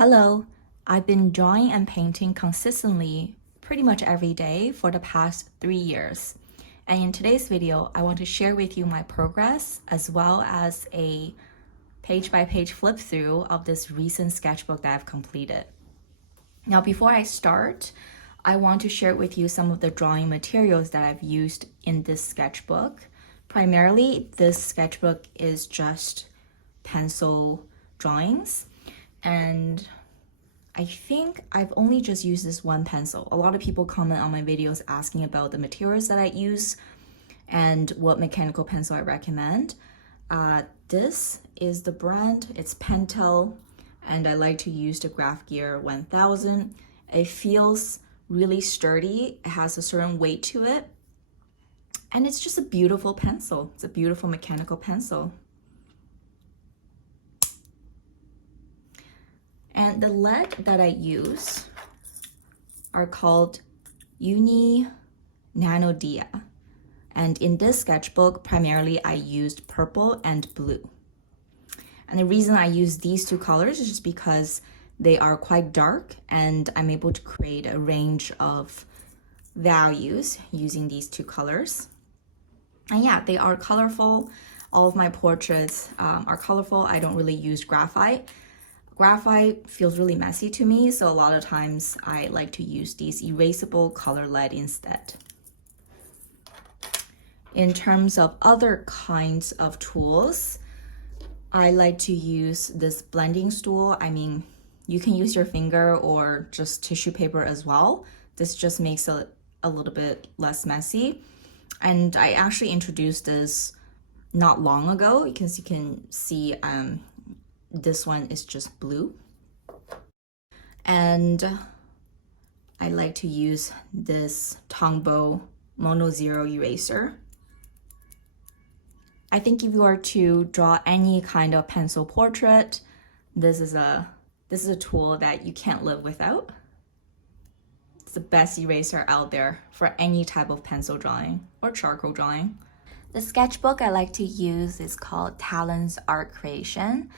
Hello, I've been drawing and painting consistently pretty much every day for the past 3 years. And in today's video, I want to share with you my progress as well as a page-by-page flip through of this recent sketchbook that I've completed. Now, before I start, I want to share with you some of the drawing materials that I've used in this sketchbook. Primarily, this sketchbook is just pencil drawings. And I think I've only just used this one pencil. A lot of people comment on my videos asking about the materials that I use and what mechanical pencil I recommend. This is the brand, it's Pentel, and I like to use the Graph Gear 1000. It feels really sturdy, it has a certain weight to it, and it's just a beautiful pencil. It's a beautiful mechanical pencil. And the lead that I use are called Uni Nano Dia. And in this sketchbook, primarily I used purple and blue. And the reason I use these two colors is just because they are quite dark and I'm able to create a range of values using these two colors. And yeah, they are colorful. All of my portraits are colorful. I don't really use graphite. Graphite feels really messy to me, so a lot of times I like to use these erasable color lead instead. In terms of other kinds of tools, I like to use this blending tool. I mean, you can use your finger or just tissue paper as well. This just makes it a little bit less messy. And I actually introduced this not long ago because you can see this one is just blue. And I like to use this Tongbo Mono Zero eraser. I think if you are to draw any kind of pencil portrait, this is a tool that you can't live without. It's the best eraser out there for any type of pencil drawing or charcoal drawing. The sketchbook I like to use is called Talon's Art Creation.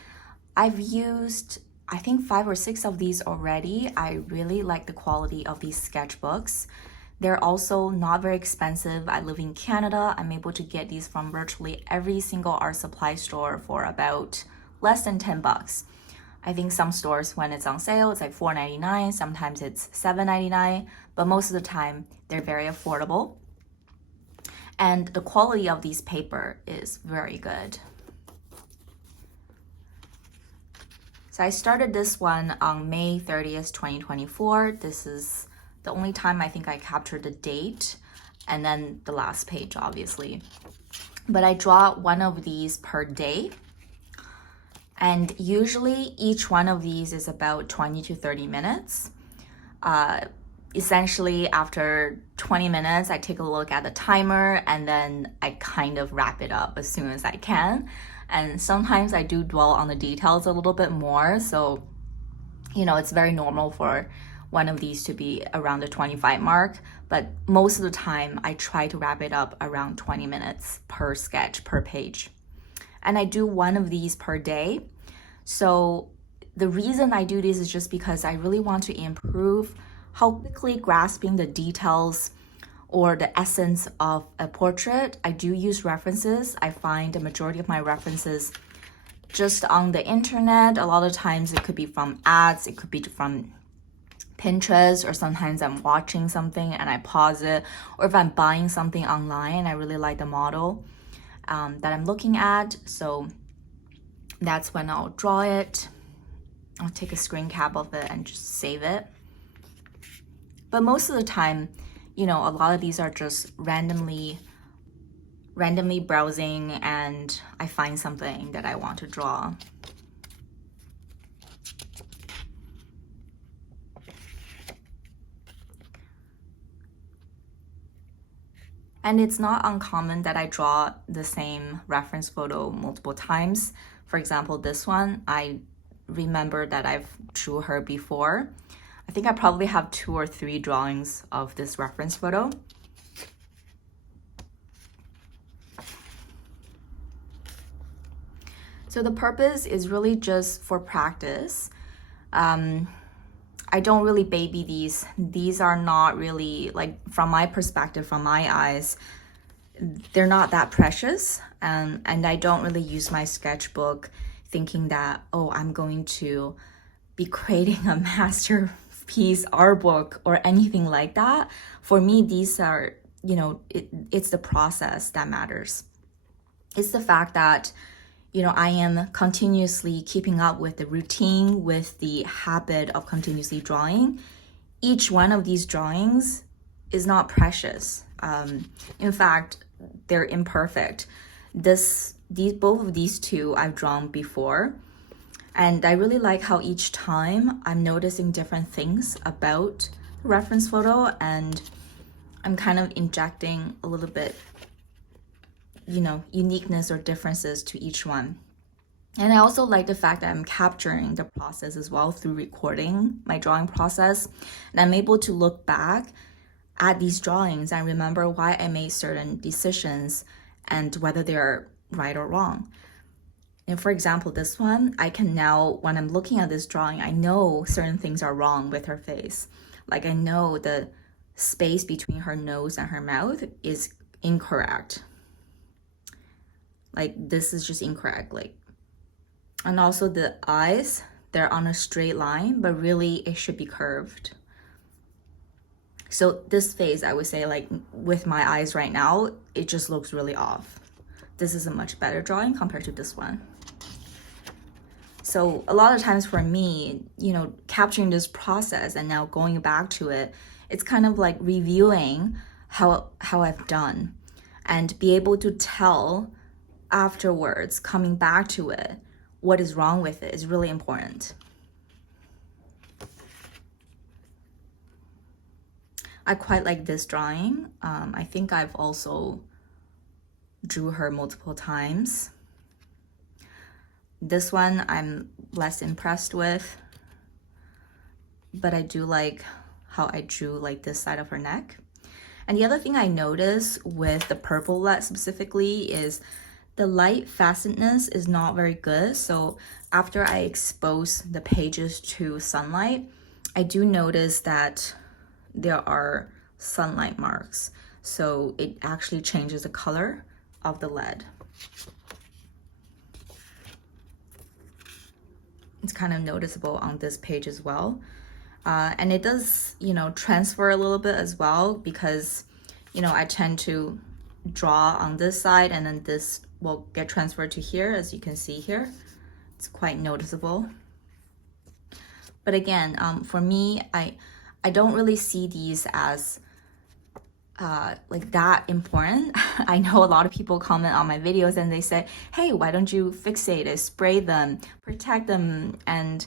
I've used, I think, 5 or 6 of these already. I really like the quality of these sketchbooks. They're also not very expensive. I live in Canada. I'm able to get these from virtually every single art supply store for about less than 10 bucks. I think some stores, when it's on sale, it's like $4.99. Sometimes it's $7.99, but most of the time they're very affordable. And the quality of these paper is very good. So I started this one on May 30th, 2024. This is the only time I think I captured the date and then the last page, obviously. But I draw one of these per day. And usually each one of these is about 20 to 30 minutes. Essentially, after 20 minutes, I take a look at the timer and then I kind of wrap it up as soon as I can. And sometimes I do dwell on the details a little bit more. So, you know, it's very normal for one of these to be around the 25 mark. But most of the time, I try to wrap it up around 20 minutes per sketch, per page. And I do one of these per day. So the reason I do this is just because I really want to improve how quickly grasping the details or the essence of a portrait. I do use references. I find the majority of my references just on the internet. A lot of times it could be from ads, it could be from Pinterest, or sometimes I'm watching something and I pause it, or if I'm buying something online, I really like the model that I'm looking at. So that's when I'll draw it. I'll take a screen cap of it and just save it. But most of the time, you know, a lot of these are just randomly browsing and I find something that I want to draw. And it's not uncommon that I draw the same reference photo multiple times. For example, this one, I remember that I've drew her before. I think I probably have 2 or 3 drawings of this reference photo. So the purpose is really just for practice. I don't really baby these. These are not really, like, from my perspective, from my eyes, they're not that precious. And I don't really use my sketchbook thinking that, oh, I'm going to be creating a masterpiece art book or anything like that. For me, these are, it's the process that matters. It's the fact that, I am continuously keeping up with the routine, with the habit of continuously drawing. Each one of these drawings is not precious. In fact, they're imperfect. Both of these two I've drawn before. And I really like how each time I'm noticing different things about the reference photo, and I'm kind of injecting a little bit, uniqueness or differences to each one. And I also like the fact that I'm capturing the process as well through recording my drawing process. And I'm able to look back at these drawings and remember why I made certain decisions and whether they're right or wrong. And for example, this one, I can now, when I'm looking at this drawing, I know certain things are wrong with her face. Like, I know the space between her nose and her mouth is incorrect. Like, this is just incorrect. And also the eyes, they're on a straight line, but really it should be curved. So this face, I would say, like, with my eyes right now, it just looks really off. This is a much better drawing compared to this one. So a lot of times for me, capturing this process and now going back to it, it's kind of like reviewing how I've done, and be able to tell afterwards, coming back to it, what is wrong with it is really important. I quite like this drawing. I think I've also drew her multiple times. This one I'm less impressed with, but I do like how I drew like this side of her neck. And the other thing I noticed with the purple lead specifically is the light facetness is not very good. So after I expose the pages to sunlight, I do notice that there are sunlight marks. So it actually changes the color of the lead. It's kind of noticeable on this page as well. And it does, transfer a little bit as well, because, I tend to draw on this side and then this will get transferred to here, as you can see here. It's quite noticeable. But again, for me, I don't really see these as like that important. I know a lot of people comment on my videos and they say, hey, why don't you fixate it, spray them, protect them, and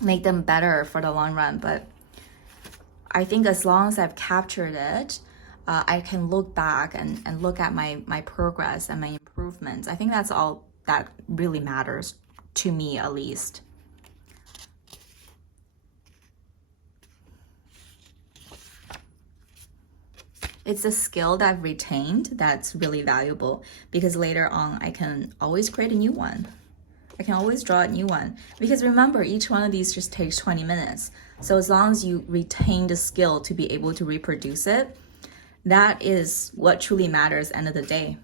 make them better for the long run. But I think as long as I've captured it, I can look back and look at my progress and my improvements. I think that's all that really matters to me, at least. It's a skill that I've retained that's really valuable, because later on I can always create a new one. I can always draw a new one, because remember, each one of these just takes 20 minutes. So as long as you retain the skill to be able to reproduce it, that is what truly matters end of the day.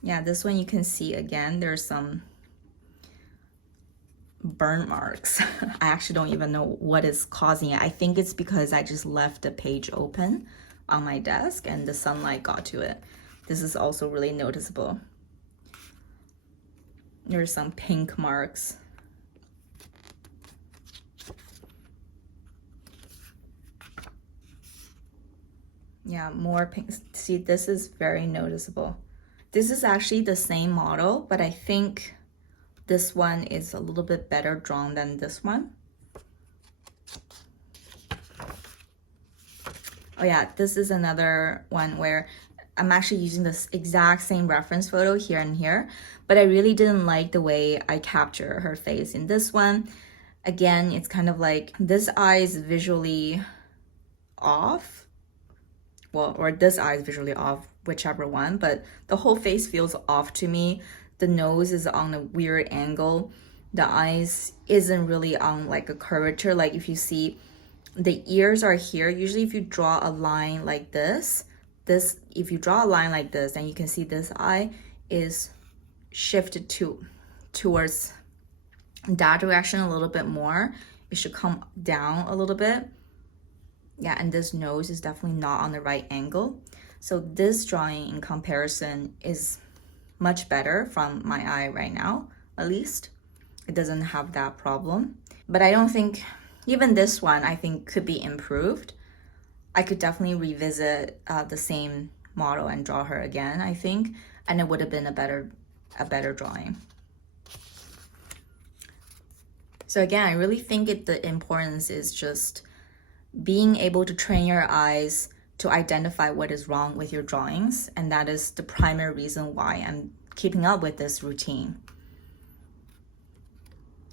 Yeah, this one you can see again, there's some burn marks. I actually don't even know what is causing it. I think it's because I just left the page open on my desk and the sunlight got to it. This is also really noticeable. There's some pink marks. Yeah, more pink. See, this is very noticeable. This is actually the same model, but I think this one is a little bit better drawn than this one. Oh yeah, this is another one where I'm actually using this exact same reference photo here and here, but I really didn't like the way I capture her face in this one. Again, it's kind of like this eye is visually off. Well, or this eye is visually off, whichever one, but the whole face feels off to me. the nose is on a weird angle. The eyes isn't really on like a curvature. Like if you see the ears are here, usually if you draw a line like this, if you draw a line like this, then you can see this eye is shifted towards that direction a little bit more. It should come down a little bit. Yeah, and this nose is definitely not on the right angle. So this drawing in comparison is much better from my eye right now, at least. It doesn't have that problem. But I don't think, even this one, I think could be improved. I could definitely revisit the same model and draw her again, I think, and it would have been a better drawing. So again, I really think the importance is just being able to train your eyes to identify what is wrong with your drawings, and that is the primary reason why I'm keeping up with this routine.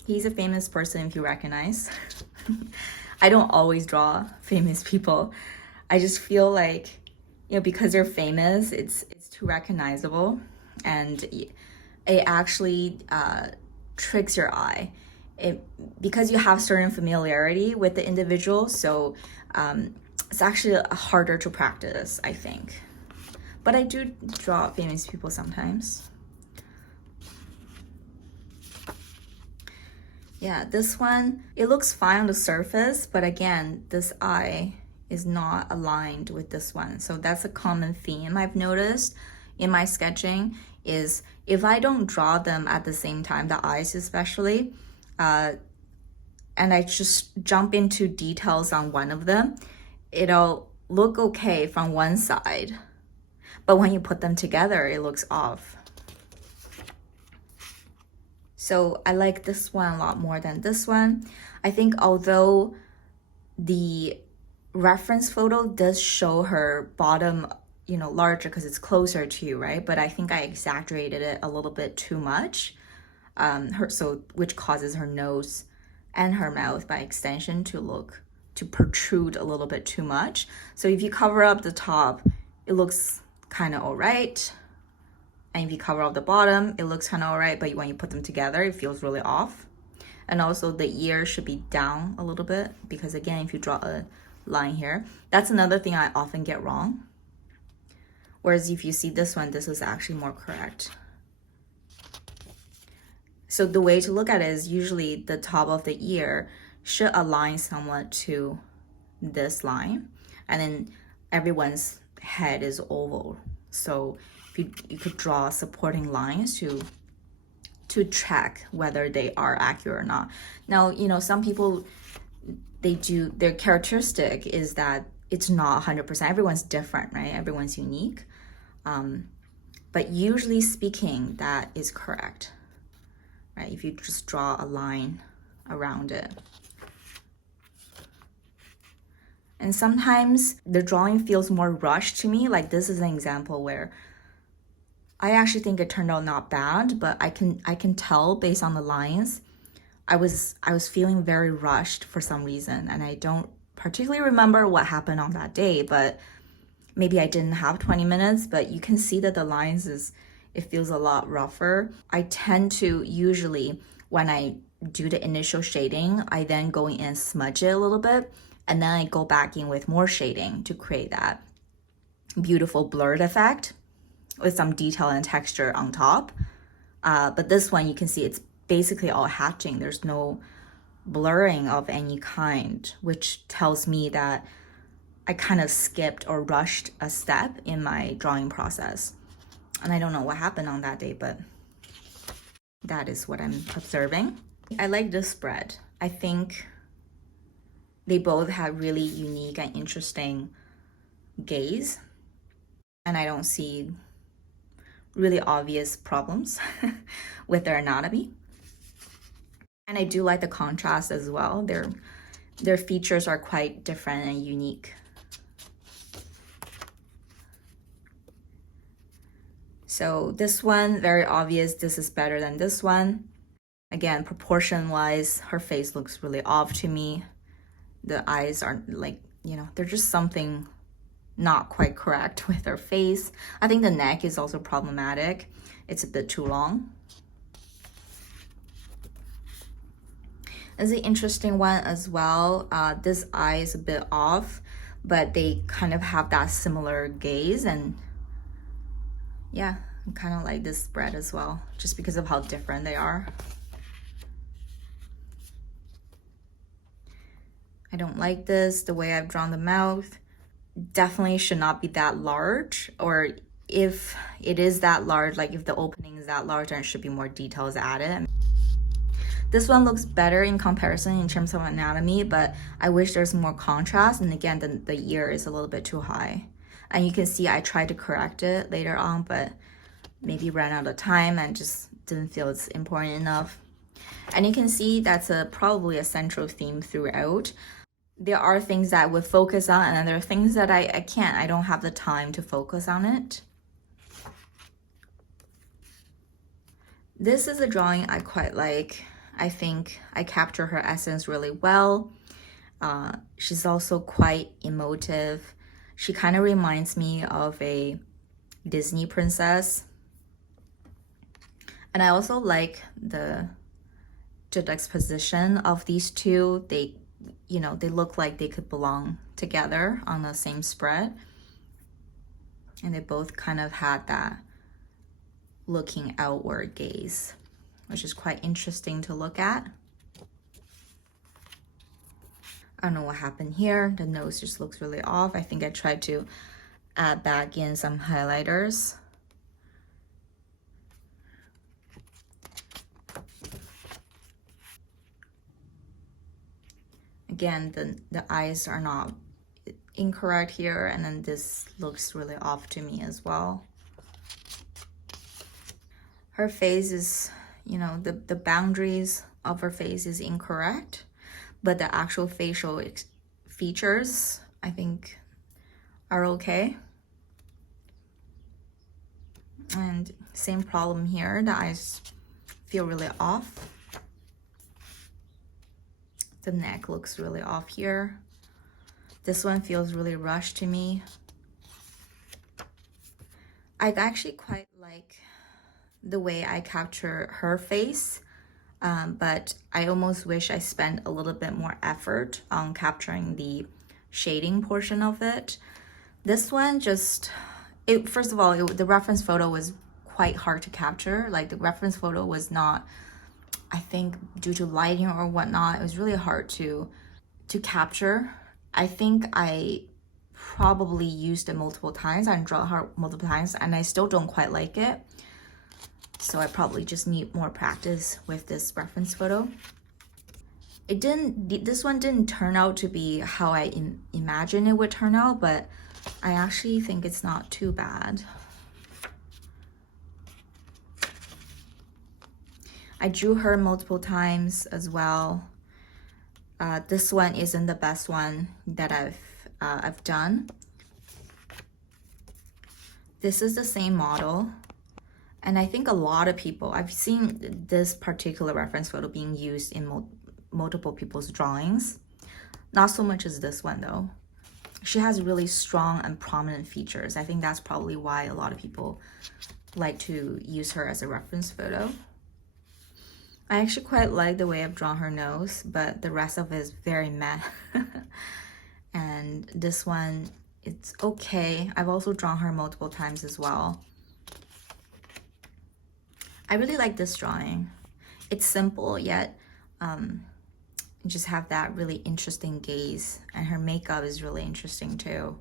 He's a famous person, if you recognize. I don't always draw famous people. I just feel like, because they're famous, it's too recognizable, and it actually tricks your eye. Because you have certain familiarity with the individual, so it's actually harder to practice, I think. But I do draw famous people sometimes. Yeah, this one, it looks fine on the surface, but again, this eye is not aligned with this one. So that's a common theme I've noticed in my sketching, is if I don't draw them at the same time, the eyes especially, and I just jump into details on one of them, it'll look okay from one side, but when you put them together, it looks off. So I like this one a lot more than this one. I think although the reference photo does show her bottom, larger because it's closer to you, right? But I think I exaggerated it a little bit too much. Which causes her nose and her mouth by extension to protrude a little bit too much. So if you cover up the top, it looks kind of all right. And if you cover up the bottom, it looks kind of all right, but when you put them together, it feels really off. And also the ear should be down a little bit, because again, if you draw a line here, that's another thing I often get wrong. Whereas if you see this one, this is actually more correct. So the way to look at it is usually the top of the ear should align somewhat to this line, and then everyone's head is oval. So you could draw supporting lines to check whether they are accurate or not. Now, some people, their characteristic is that it's not 100%. Everyone's different, right? Everyone's unique. But usually speaking, that is correct. Right, if you just draw a line around it. And sometimes the drawing feels more rushed to me. Like this is an example where I actually think it turned out not bad, but I can tell based on the lines, I was feeling very rushed for some reason, and I don't particularly remember what happened on that day, but maybe I didn't have 20 minutes, but you can see that the lines it feels a lot rougher. I tend to usually, when I do the initial shading, I then go in and smudge it a little bit, and then I go back in with more shading to create that beautiful blurred effect with some detail and texture on top. But this one, you can see it's basically all hatching. There's no blurring of any kind, which tells me that I kind of skipped or rushed a step in my drawing process. And I don't know what happened on that day, but that is what I'm observing. I like this spread. I think they both have really unique and interesting gaze, and I don't see really obvious problems with their anatomy. And I do like the contrast as well. Their features are quite different and unique. So this one, very obvious, this is better than this one. Again, proportion-wise, her face looks really off to me. The eyes aren't like, they're just something not quite correct with her face. I think the neck is also problematic. It's a bit too long. It's an interesting one as well. This eye is a bit off, but they kind of have that similar gaze, and yeah, I kind of like this spread as well, just because of how different they are. I don't like this, the way I've drawn the mouth. Definitely should not be that large, or if it is that large, like if the opening is that large, then it should be more details added. This one looks better in comparison in terms of anatomy, but I wish there's more contrast. And again, the ear is a little bit too high. And you can see I tried to correct it later on, but maybe ran out of time and just didn't feel it's important enough. And you can see that's probably a central theme throughout. There are things that I would focus on, and then there are things that I can't. I don't have the time to focus on it. This is a drawing I quite like. I think I capture her essence really well. She's also quite emotive. She kind of reminds me of a Disney princess. And I also like the juxtaposition of these two. They look like they could belong together on the same spread. And they both kind of had that looking outward gaze, which is quite interesting to look at. I don't know what happened here. The nose just looks really off. I think I tried to add back in some highlighters. Again, the eyes are not incorrect here, and then this looks really off to me as well. Her face is, the boundaries of her face is incorrect, but the actual facial features, I think, are okay. And same problem here, the eyes feel really off. The neck looks really off here. This one feels really rushed to me. I actually quite like the way I capture her face, but I almost wish I spent a little bit more effort on capturing the shading portion of it. This one first of all, the reference photo was quite hard to capture. Like, the reference photo was not, I think due to lighting or whatnot, it was really hard to capture. I think I probably used it multiple times. I drawn her multiple times and I still don't quite like it. So I probably just need more practice with this reference photo. This one didn't turn out to be how I imagined it would turn out, but I actually think it's not too bad. I drew her multiple times as well. This one isn't the best one that I've done. This is the same model. And I think a lot of people, I've seen this particular reference photo being used in multiple people's drawings. Not so much as this one though. She has really strong and prominent features. I think that's probably why a lot of people like to use her as a reference photo. I actually quite like the way I've drawn her nose, but the rest of it is very meh. And this one, it's okay. I've also drawn her multiple times as well. I really like this drawing. It's simple, yet just have that really interesting gaze, and her makeup is really interesting too.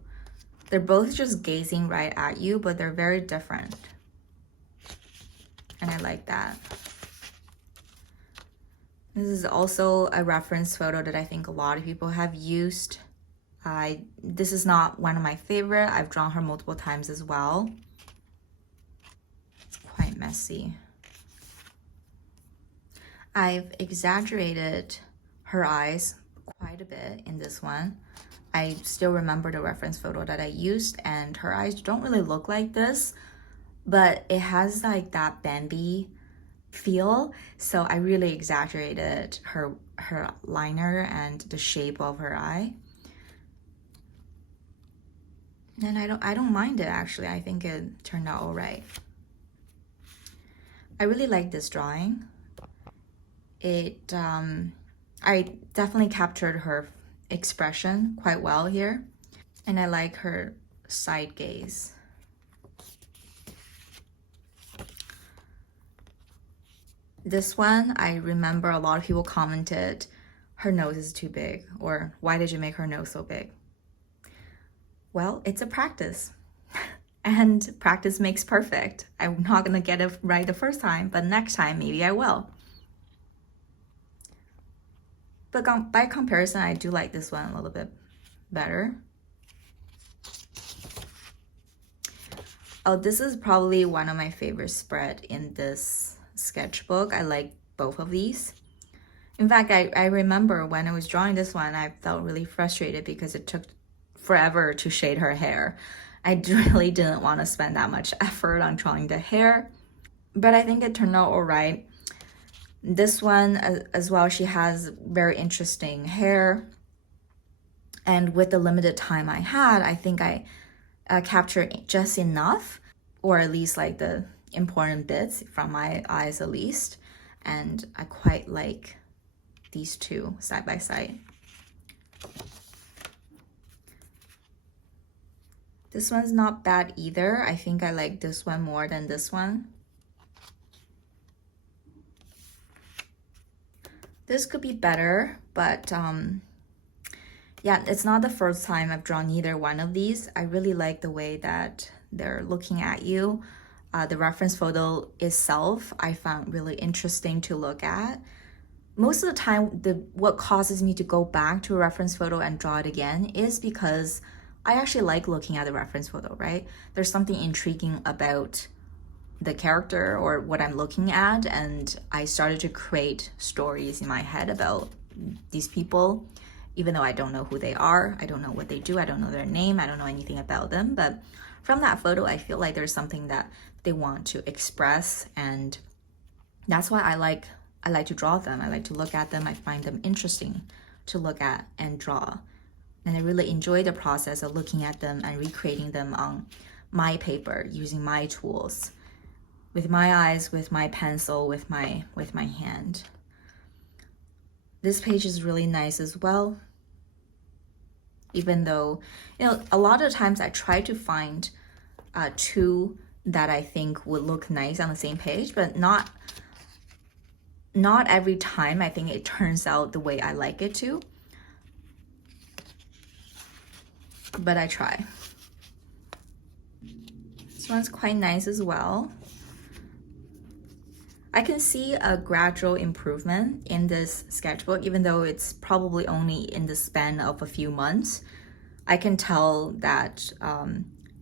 They're both just gazing right at you, but they're very different. And I like that. This is also a reference photo that I think a lot of people have used. This is not one of my favorite. I've drawn her multiple times as well. It's quite messy. I've exaggerated her eyes quite a bit in this one. I still remember the reference photo that I used, and her eyes don't really look like this, but it has like that Bambi feel. So I really exaggerated her liner and the shape of her eye. And I don't mind it actually. I think it turned out all right. I really like this drawing. It I definitely captured her expression quite well here, and I like her side gaze. This one, I remember a lot of people commented, her nose is too big, or why did you make her nose so big? Well, it's a practice. And practice makes perfect. I'm not gonna get it right the first time, but next time maybe I will. But by comparison, I do like this one a little bit better. Oh, this is probably one of my favorite spread in this sketchbook. I like both of these. In fact, I remember when I was drawing this one, I felt really frustrated because it took forever to shade her hair. I really didn't want to spend that much effort on drawing the hair, but I think it turned out all right. This one as well, she has very interesting hair. And with the limited time I had, I think I captured just enough, or at least like the important bits from my eyes at least. And I quite like these two side by side. This one's not bad either. I think I like this one more than this one. This could be better, but yeah, it's not the first time I've drawn either one of these. I really like the way that they're looking at you. The reference photo itself, I found really interesting to look at. Most of the time, what causes me to go back to a reference photo and draw it again is because I actually like looking at the reference photo, right? There's something intriguing about the character or what I'm looking at, and I started to create stories in my head about these people, even though I don't know who they are, I don't know what they do, I don't know their name, I don't know anything about them, but from that photo, I feel like there's something that they want to express, and that's why I like to draw them. I like to look at them. I find them interesting to look at and draw. And I really enjoy the process of looking at them and recreating them on my paper, using my tools, with my eyes, with my pencil, with my hand. This page is really nice as well. Even though, a lot of times I try to find two that I think would look nice on the same page, but not every time I think it turns out the way I like it to. But I try. This one's quite nice as well. I can see a gradual improvement in this sketchbook, even though it's probably only in the span of a few months. I can tell that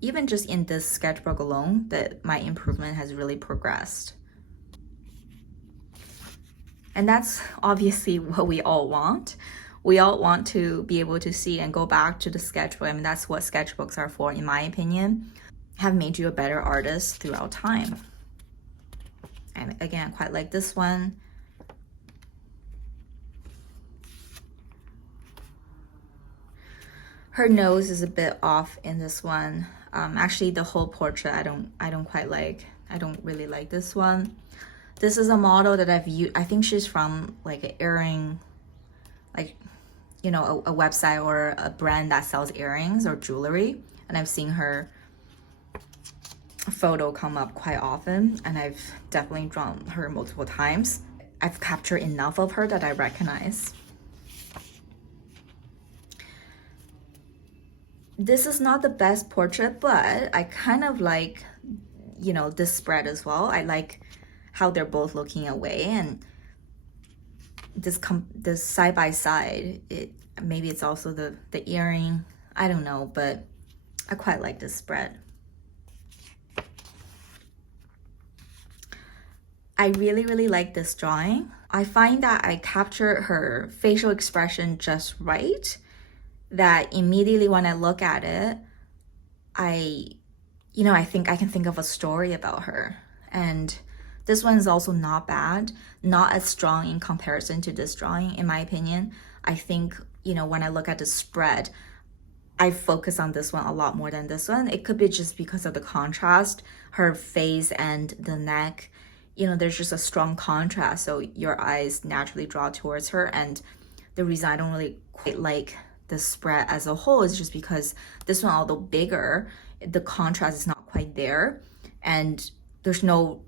even just in this sketchbook alone, that my improvement has really progressed. And that's obviously what we all want. We all want to be able to see and go back to the sketchbook. I mean, that's what sketchbooks are for, in my opinion, have made you a better artist throughout time. And again, I quite like this one. Her nose is a bit off in this one. Actually, the whole portrait, I don't quite like. I don't really like this one. This is a model that I've used. I think she's from like an earring, like, a website or a brand that sells earrings or jewelry. And I've seen her photo come up quite often, and I've definitely drawn her multiple times. I've captured enough of her that I recognize. This is not the best portrait, but I kind of like, this spread as well. I like how they're both looking away, and this side by side, maybe it's also the earring, I don't know, but I quite like this spread. I really like this drawing. I find that I captured her facial expression just right, that immediately when I look at it, I think I can think of a story about her. And this one is also not bad, not as strong in comparison to this drawing, in my opinion. I think, when I look at the spread, I focus on this one a lot more than this one. It could be just because of the contrast, her face and the neck. You know, there's just a strong contrast, so your eyes naturally draw towards her. And the reason I don't really quite like the spread as a whole is just because this one, although bigger, the contrast is not quite there. And there's no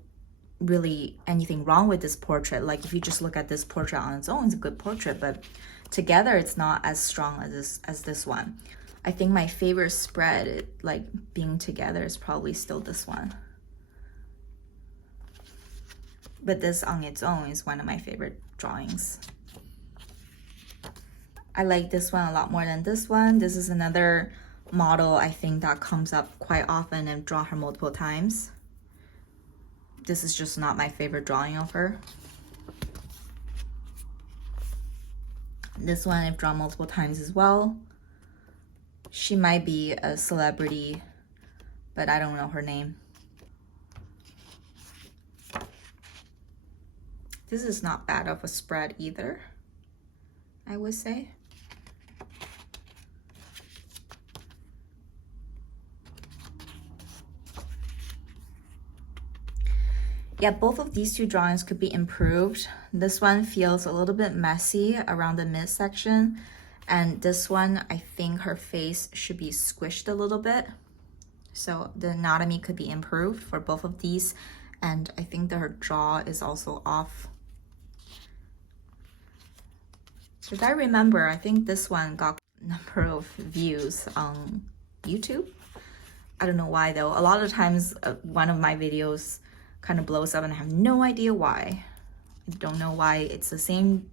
really anything wrong with this portrait. Like if you just look at this portrait on its own, it's a good portrait, but together it's not as strong as this one. I think my favorite spread, like being together, is probably still this one. But this on its own is one of my favorite drawings. I like this one a lot more than this one. This is another model I think that comes up quite often and draw her multiple times. This is just not my favorite drawing of her. This one I've drawn multiple times as well. She might be a celebrity, but I don't know her name. This is not bad of a spread either, I would say. Yeah, both of these two drawings could be improved. This one feels a little bit messy around the midsection, and this one, I think her face should be squished a little bit. So the anatomy could be improved for both of these, and I think that her jaw is also off. Did I remember? I think this one got a number of views on YouTube. I don't know why though. A lot of times one of my videos kind of blows up and I have no idea why. I don't know why. It's the same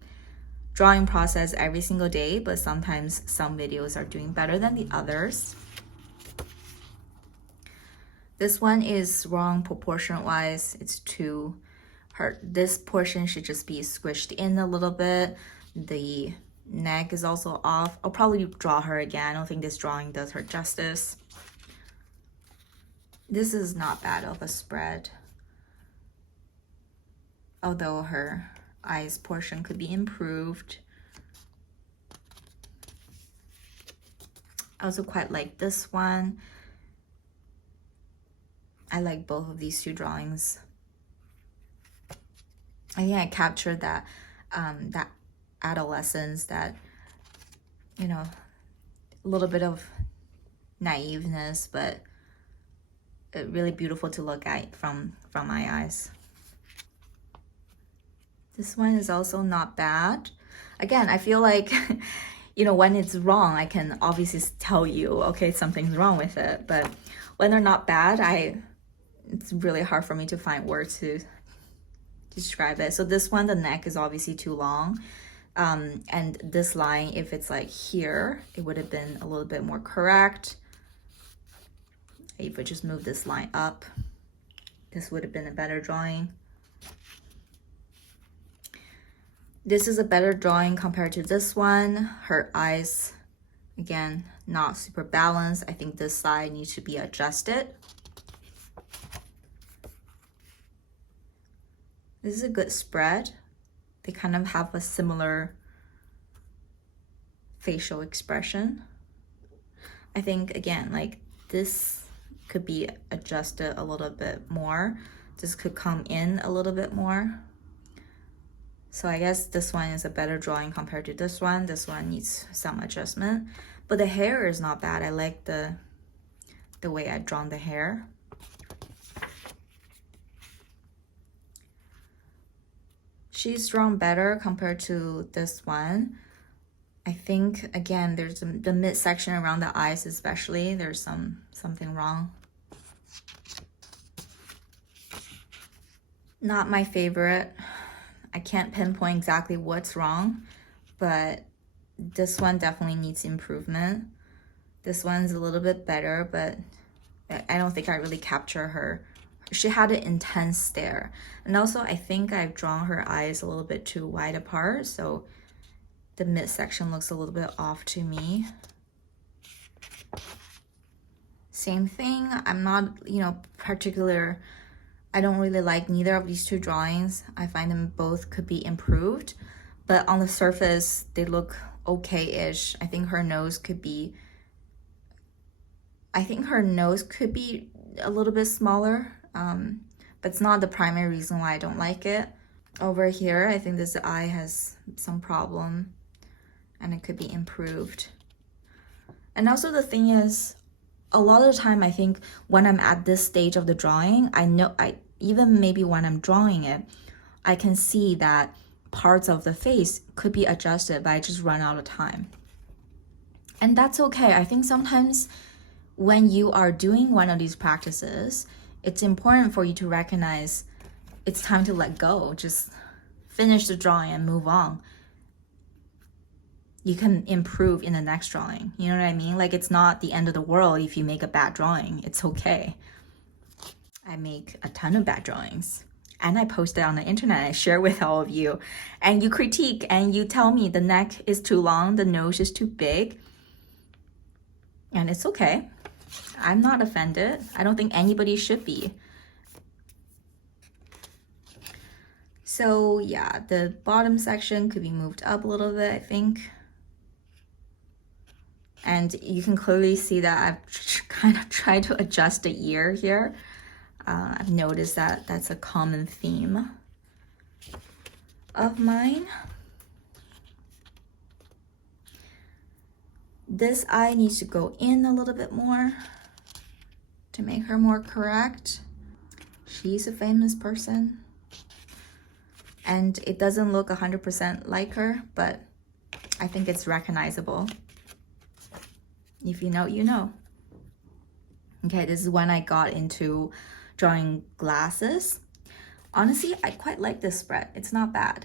drawing process every single day, but sometimes some videos are doing better than the others. This one is wrong proportion wise. It's too hard. This portion should just be squished in a little bit. The neck is also off. I'll probably draw her again. I don't think this drawing does her justice. This is not bad of a spread, although her eyes portion could be improved. I also quite like this one. I like both of these two drawings. I think I captured that that adolescence, that, you know, a little bit of naiveness, but really beautiful to look at from my eyes. This one is also not bad. Again, I feel like, you know, when it's wrong, I can obviously tell you, okay, something's wrong with it. But when they're not bad, it's really hard for me to find words to describe it. So this one, the neck is obviously too long. And this line, if it's like here, it would have been a little bit more correct. If I just move this line up, this would have been a better drawing. This is a better drawing compared to this one. Her eyes, again, not super balanced. I think this side needs to be adjusted. This is a good spread. They kind of have a similar facial expression. I think, again, like this could be adjusted a little bit more. This could come in a little bit more. So I guess this one is a better drawing compared to this one. This one needs some adjustment, but the hair is not bad. I like the way I've drawn the hair. She's drawn better compared to this one. I think, again, there's the midsection around the eyes especially, there's something wrong. Not my favorite. I can't pinpoint exactly what's wrong, but this one definitely needs improvement. This one's a little bit better, but I don't think I really capture her. She had an intense stare. And also, I think I've drawn her eyes a little bit too wide apart, so the midsection looks a little bit off to me. Same thing. I'm not, you know, particular. I don't really like neither of these two drawings. I find them both could be improved, but on the surface, they look okay-ish. I think her nose could be I think her nose could be a little bit smaller, but it's not the primary reason why I don't like it. Over here, I think this eye has some problem and it could be improved. And also the thing is, a lot of the time I think when I'm at this stage of the drawing, even maybe when I'm drawing it, I can see that parts of the face could be adjusted, but I just run out of time. And that's okay. I think sometimes when you are doing one of these practices, it's important for you to recognize it's time to let go. Just finish the drawing and move on. You can improve in the next drawing. You know what I mean? Like, it's not the end of the world if you make a bad drawing. It's okay. I make a ton of bad drawings and I post it on the internet. I share with all of you, and you critique and you tell me the neck is too long, the nose is too big, and it's okay. I'm not offended. I don't think anybody should be. So yeah, the bottom section could be moved up a little bit, I think. And you can clearly see that I've kind of tried to adjust the ear here. I've noticed that that's a common theme of mine. This eye needs to go in a little bit more to make her more correct. She's a famous person. And it doesn't look 100% like her, but I think it's recognizable. If you know, you know. Okay, this is when I got into drawing glasses. Honestly, I quite like this spread. It's not bad.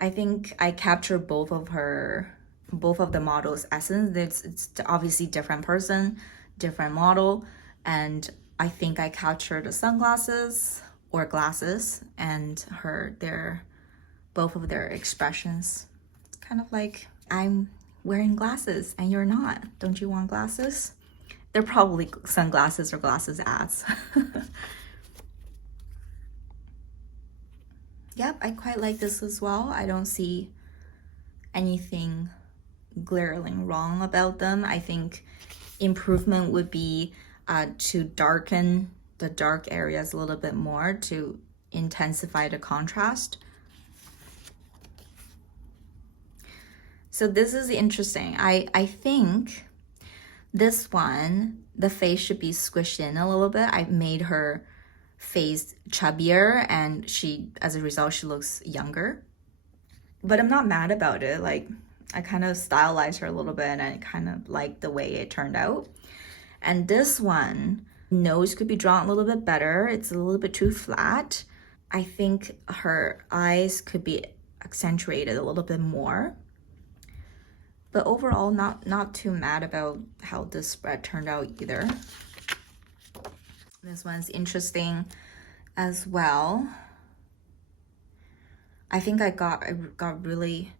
I think I captured both of the model's essence. It's obviously different person, different model, and I think I captured the sunglasses or glasses and both of their expressions. It's kind of like, I'm wearing glasses and you're not. Don't you want glasses? They're probably sunglasses or glasses ads. Yep, I quite like this as well. I don't see anything glaringly wrong about them. I think improvement would be to darken the dark areas a little bit more to intensify the contrast. So this is interesting. I think this one, the face should be squished in a little bit. I made her face chubbier and as a result, she looks younger. But I'm not mad about it. Like, I kind of stylized her a little bit and I kind of like the way it turned out. And this one, nose could be drawn a little bit better. It's a little bit too flat. I think her eyes could be accentuated a little bit more. But overall, not too mad about how this spread turned out either. This one's interesting as well. I think I got really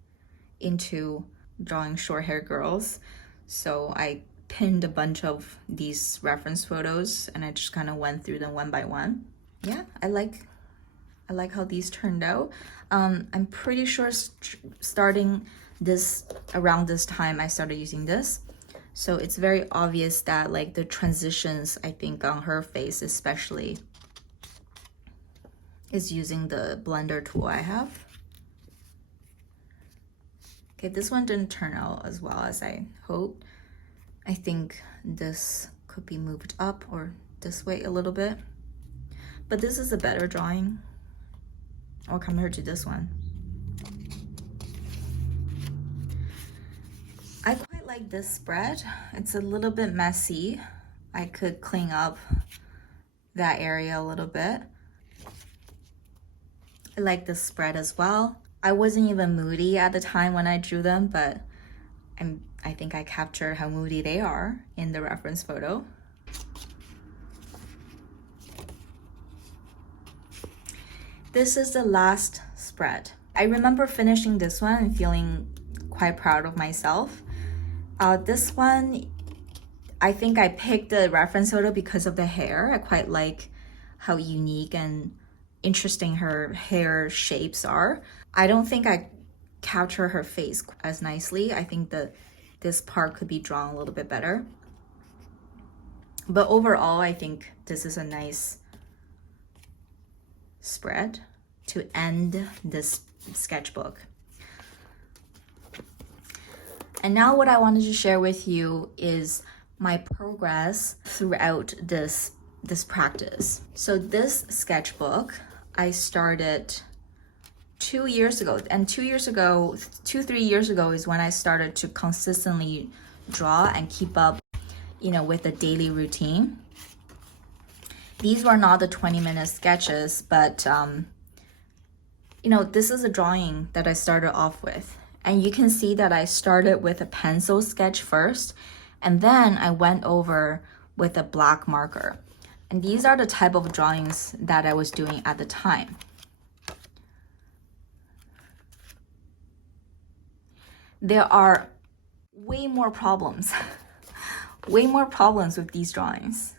into drawing short hair girls. So I pinned a bunch of these reference photos and I just kind of went through them one by one. Yeah, I like how these turned out. I'm pretty sure starting around this time I started using this, so it's very obvious that like the transitions, I think on her face especially, is using the blender tool I have. Okay, this one didn't turn out as well as I hoped. I think this could be moved up or this way a little bit, but this is a better drawing or compared to this one. I quite like this spread. It's a little bit messy. I could clean up that area a little bit. I like this spread as well. I wasn't even moody at the time when I drew them, but I think I captured how moody they are in the reference photo. This is the last spread. I remember finishing this one and feeling quite proud of myself. This one, I think I picked the reference photo because of the hair. I quite like how unique and interesting her hair shapes are. I don't think I capture her face as nicely. I think this part could be drawn a little bit better. But overall, I think this is a nice spread to end this sketchbook. And now what I wanted to share with you is my progress throughout this practice. So this sketchbook I started 2 years ago, and 3 years ago is when I started to consistently draw and keep up, with the daily routine. These were not the 20-minute sketches, but this is a drawing that I started off with. And you can see that I started with a pencil sketch first, and then I went over with a black marker. And these are the type of drawings that I was doing at the time. There are way more problems, way more problems with these drawings.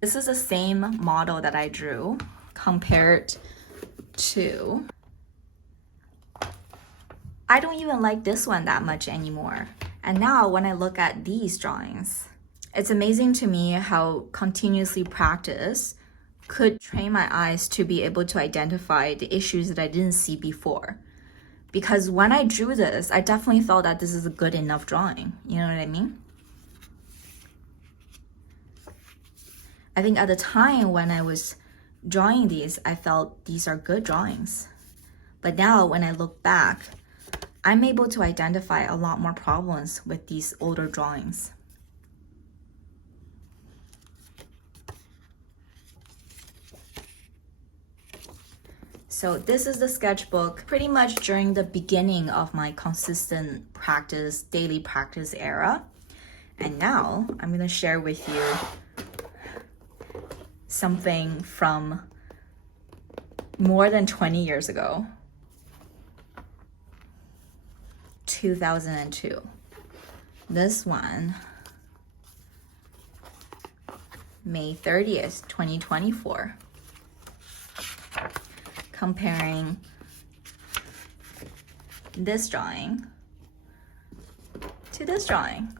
This is the same model that I drew compared to, I don't even like this one that much anymore. And now when I look at these drawings, it's amazing to me how continuously practice could train my eyes to be able to identify the issues that I didn't see before. Because when I drew this, I definitely felt that this is a good enough drawing. You know what I mean? I think at the time when I was drawing these, I felt these are good drawings. But now when I look back, I'm able to identify a lot more problems with these older drawings. So this is the sketchbook pretty much during the beginning of my consistent practice, daily practice era. And now I'm going to share with you something from more than 20 years ago, 2002. This one, May 30th, 2024. Comparing this drawing to this drawing.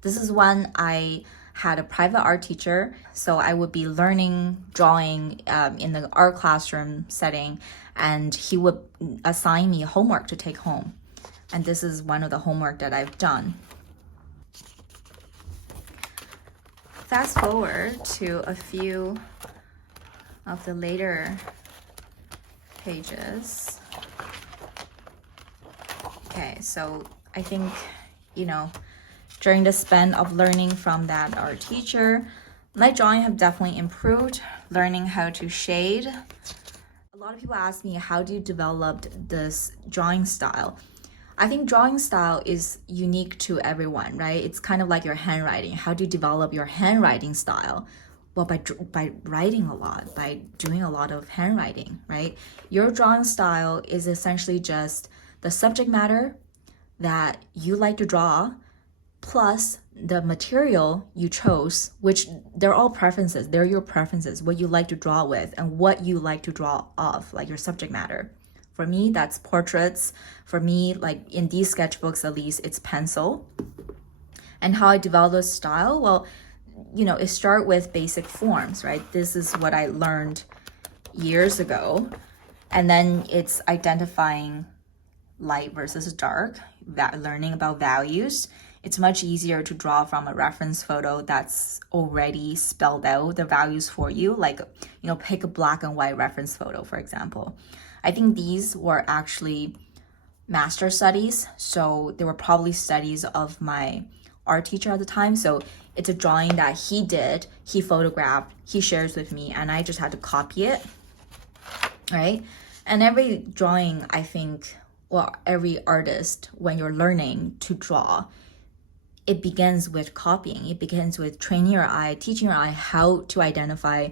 This is when I had a private art teacher, so I would be learning drawing in the art classroom setting, and he would assign me homework to take home. And this is one of the homework that I've done. Fast forward to a few of the later pages. Okay, so I think, during the span of learning from that art teacher, my drawing have definitely improved, learning how to shade. A lot of people ask me, how do you develop this drawing style? I think drawing style is unique to everyone, right? It's kind of like your handwriting. How do you develop your handwriting style? Well, by writing a lot, by doing a lot of handwriting, right? Your drawing style is essentially just the subject matter that you like to draw, plus the material you chose, which they're all preferences. They're your preferences, what you like to draw with and what you like to draw of, like your subject matter. For me, that's portraits. For me, like in these sketchbooks, at least, it's pencil. And how I develop this style, well, it start with basic forms, right? This is what I learned years ago. And then it's identifying light versus dark, learning about values. It's much easier to draw from a reference photo that's already spelled out the values for you. Like, pick a black and white reference photo, for example. I think these were actually master studies. So they were probably studies of my art teacher at the time. So it's a drawing that he did, he photographed, he shares with me, and I just had to copy it, right? And every drawing, I think, well, every artist, when you're learning to draw, it begins with copying. It begins with training your eye, teaching your eye how to identify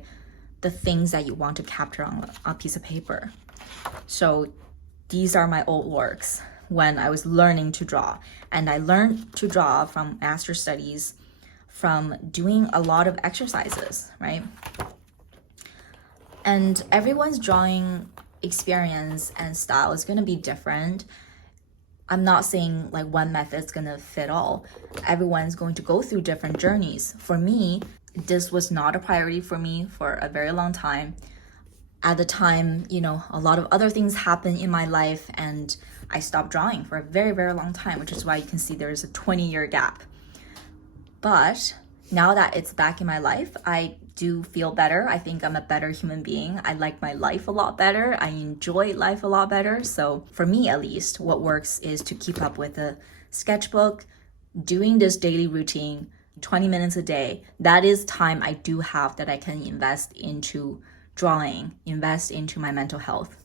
the things that you want to capture on a piece of paper. So these are my old works when I was learning to draw. And I learned to draw from master studies, from doing a lot of exercises, right? And everyone's drawing experience and style is going to be different. I'm not saying like one method is gonna fit all. Everyone's going to go through different journeys. For me, this was not a priority for me for a very long time. At the time, a lot of other things happened in my life and I stopped drawing for a very, very long time, which is why you can see there's a 20-year gap. But now that it's back in my life, I do feel better. I think I'm a better human being. I like my life a lot better. I enjoy life a lot better. So for me, at least, what works is to keep up with a sketchbook, doing this daily routine, 20 minutes a day. That is time I do have that I can invest into drawing, invest into my mental health.